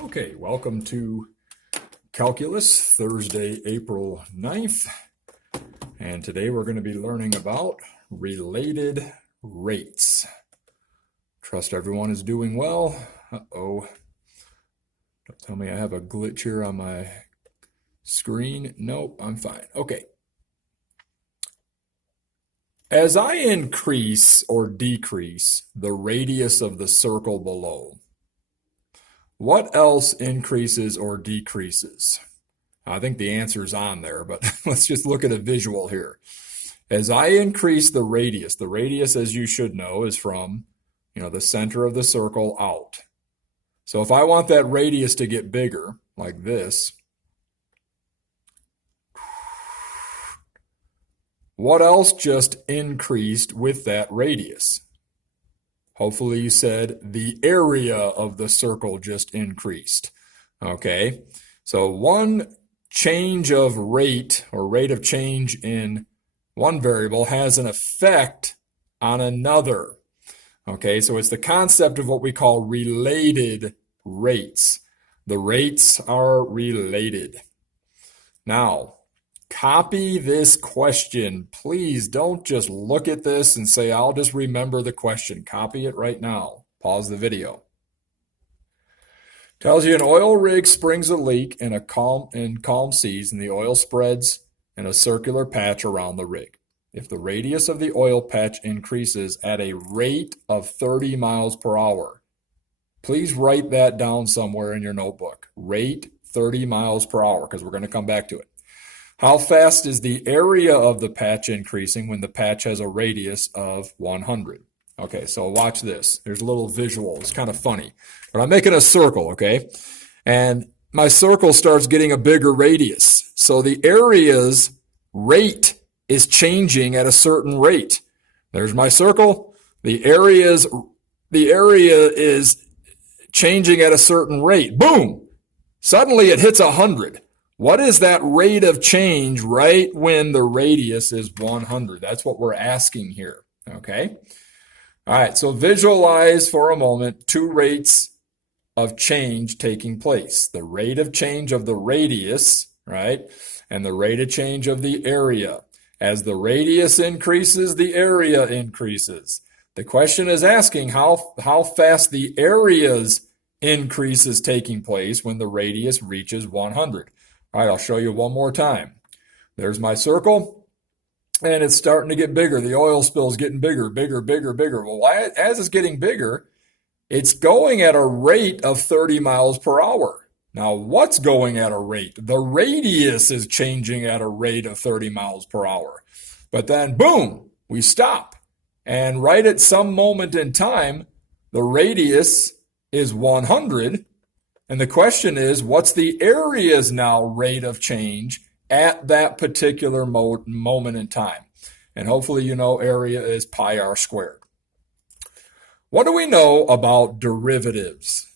Okay, welcome to Calculus, Thursday, April 9th. And today we're going to be learning about related rates. Trust everyone is doing well. Uh-oh. Don't tell me I have a glitch here on my screen. Nope, I'm fine. Okay. As I increase or decrease the radius of the circle below, what else increases or decreases? I think the answer is on there, but let's just look at a visual here. As I increase the radius, as you should know, is from, the center of the circle out. So if I want that radius to get bigger, like this, what else just increased with that radius? Hopefully you said the area of the circle just increased. Okay, so one change of rate or rate of change in one variable has an effect on another. Okay, so it's the concept of what we call related rates. The rates are related. Now, copy this question. Please don't just look at this and say, I'll just remember the question. Copy it right now. Pause the video. Tells you an oil rig springs a leak in calm seas, and the oil spreads in a circular patch around the rig. If the radius of the oil patch increases at a rate of 30 miles per hour, please write that down somewhere in your notebook. Rate 30 miles per hour, because we're going to come back to it. How fast is the area of the patch increasing when the patch has a radius of 100? Okay, so watch this. There's a little visual. It's kind of funny. But I'm making a circle, okay? And my circle starts getting a bigger radius. So the area's rate is changing at a certain rate. There's my circle. The area is changing at a certain rate. Boom! Suddenly it hits 100. What is that rate of change right when the radius is 100? That's what we're asking here, okay? All right, so visualize for a moment two rates of change taking place. The rate of change of the radius, right, and the rate of change of the area. As the radius increases, the area increases. The question is asking how fast the area's increase is taking place when the radius reaches 100. All right, I'll show you one more time. There's my circle, and it's starting to get bigger. The oil spill is getting bigger, bigger, bigger, bigger. Well, as it's getting bigger, it's going at a rate of 30 miles per hour. Now, what's going at a rate? The radius is changing at a rate of 30 miles per hour. But then, boom, we stop. And right at some moment in time, the radius is 100. And the question is, what's the area's now rate of change at that particular moment in time? And hopefully you know area is pi r squared. What do we know about derivatives?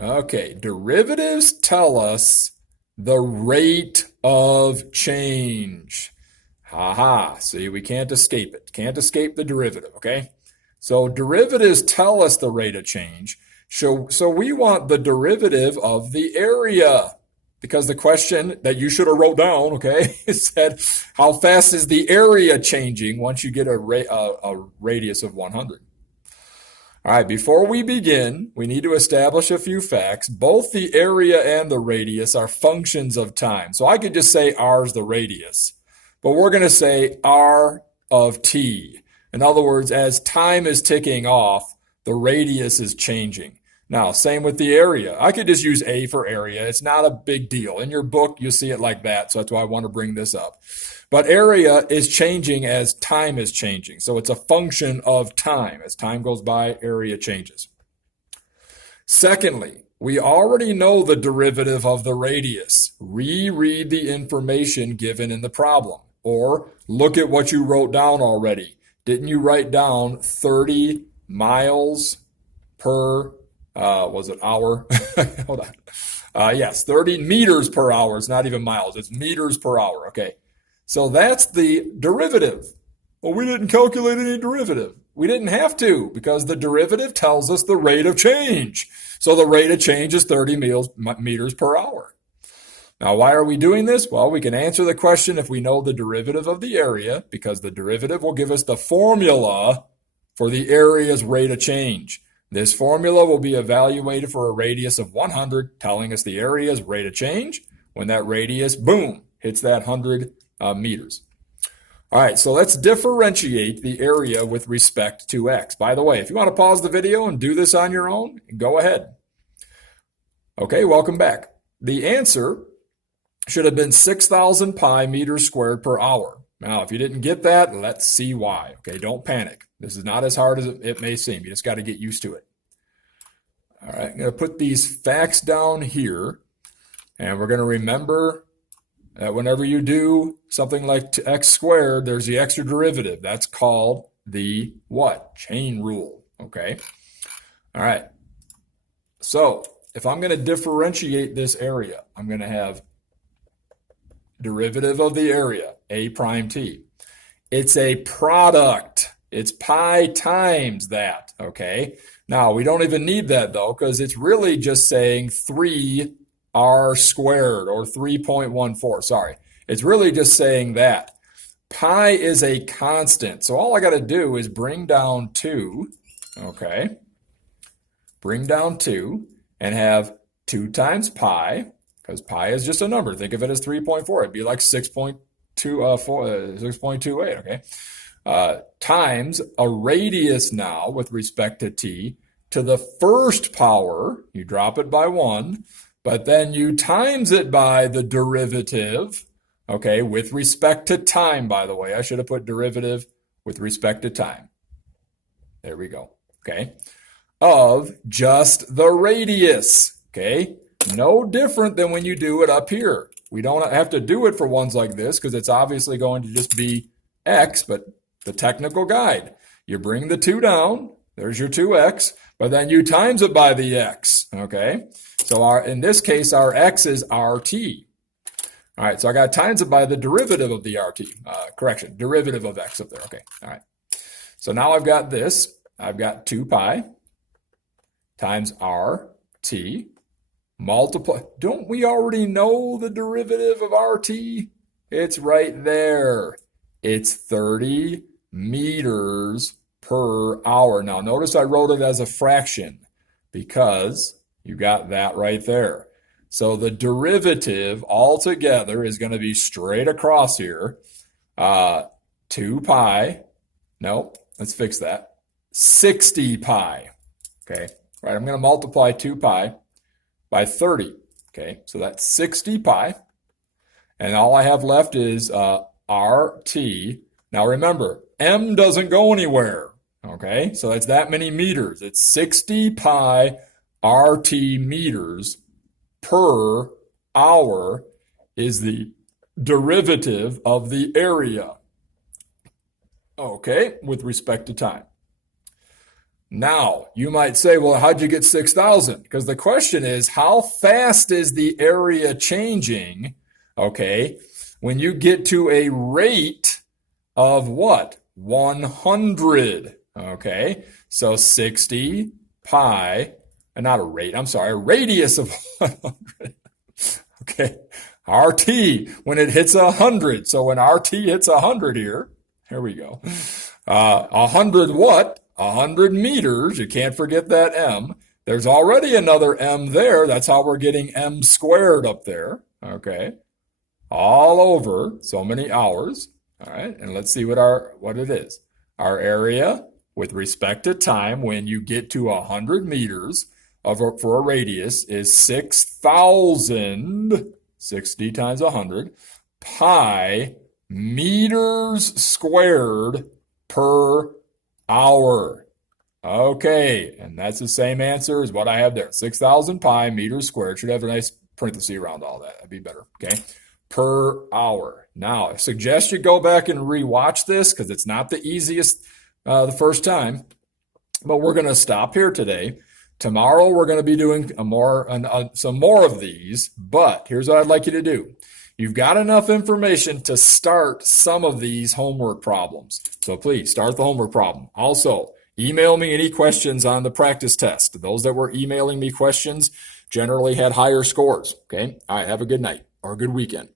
Okay, derivatives tell us the rate of change. See, we can't escape it. Can't escape the derivative, okay? So derivatives tell us the rate of change. So we want the derivative of the area, because the question that you should have wrote down, okay, said how fast is the area changing once you get a radius of 100? All right, before we begin, we need to establish a few facts. Both the area and the radius are functions of time. So I could just say r is the radius, but we're going to say r of t. In other words, as time is ticking off, the radius is changing. Now, same with the area. I could just use A for area. It's not a big deal. In your book, you see it like that, so that's why I want to bring this up. But area is changing as time is changing. So it's a function of time. As time goes by, area changes. Secondly, we already know the derivative of the radius. Reread the information given in the problem. Or look at what you wrote down already. Didn't you write down 30 miles per was it hour? Hold on. Yes, 30 meters per hour. It's not even miles. It's meters per hour. Okay. So that's the derivative. Well, we didn't calculate any derivative. We didn't have to because the derivative tells us the rate of change. So the rate of change is 30 meters per hour. Now, why are we doing this? Well, we can answer the question if we know the derivative of the area, because the derivative will give us the formula for the area's rate of change. This formula will be evaluated for a radius of 100, telling us the area's rate of change when that radius, boom, hits that 100 meters. All right, so let's differentiate the area with respect to x. By the way, if you want to pause the video and do this on your own, go ahead. Okay, welcome back. The answer should have been 6,000 pi meters squared per hour. Now, if you didn't get that, let's see why. Okay, don't panic. This is not as hard as it may seem. You just got to get used to it. All right, I'm going to put these facts down here, and we're going to remember that whenever you do something like x squared, there's the extra derivative. That's called the what? Chain rule, okay? All right. So if I'm going to differentiate this area, I'm going to have derivative of the area, a prime t. It's a product. It's pi times that, okay? Now, we don't even need that, though, because it's really just saying 3r squared, or 3.14, sorry. It's really just saying that. Pi is a constant, so all I got to do is bring down 2, okay? Bring down 2 and have 2 times pi, because pi is just a number. Think of it as 3.4. It'd be like 6.28, okay? Times a radius now with respect to t to the first power. You drop it by 1, but then you times it by the derivative, okay, with respect to time, by the way. I should have put derivative with respect to time. There we go, okay, of just the radius, okay? No different than when you do it up here. We don't have to do it for ones like this because it's obviously going to just be x, but the technical guide. You bring the 2 down, there's your 2x, but then you times it by the x, okay? So in this case, our x is RT. All right, so I got times it by the derivative of the RT. Correction, derivative of x up there, okay, all right. So now I've got this. I've got 2 pi times RT multiply. Don't we already know the derivative of RT? It's right there. It's 30 meters per hour. Now, notice I wrote it as a fraction because you got that right there. So the derivative altogether is going to be straight across here. 2 pi. Nope, let's fix that. 60 pi. Okay, right. I'm going to multiply 2 pi by 30. Okay, so that's 60 pi. And all I have left is RT. Now remember, M doesn't go anywhere. Okay, so it's that many meters. It's 60 pi RT meters per hour is the derivative of the area. Okay, with respect to time. Now, you might say, well, how'd you get 6,000? Because the question is, how fast is the area changing, okay, when you get to a rate of what? 100, okay? So 60 pi, not a rate, I'm sorry, a radius of 100, okay? RT, when it hits 100. So when RT hits 100 here we go. 100 what? 100 meters. You can't forget that M. There's already another M there. That's how we're getting M squared up there. Okay. All over so many hours. All right. And let's see what it is. Our area with respect to time when you get to 100 meters for a radius is 6,000, 60 times 100, pi meters squared per hour. Okay, and that's the same answer as what I have there. 6,000 pi meters squared. Should have a nice parenthesis around all that. That'd be better, okay? Per hour. Now, I suggest you go back and rewatch this because it's not the easiest the first time, but we're going to stop here today. Tomorrow, we're going to be doing some more of these, but here's what I'd like you to do. You've got enough information to start some of these homework problems. So please start the homework problem. Also, email me any questions on the practice test. Those that were emailing me questions generally had higher scores. Okay. All right. Have a good night or a good weekend.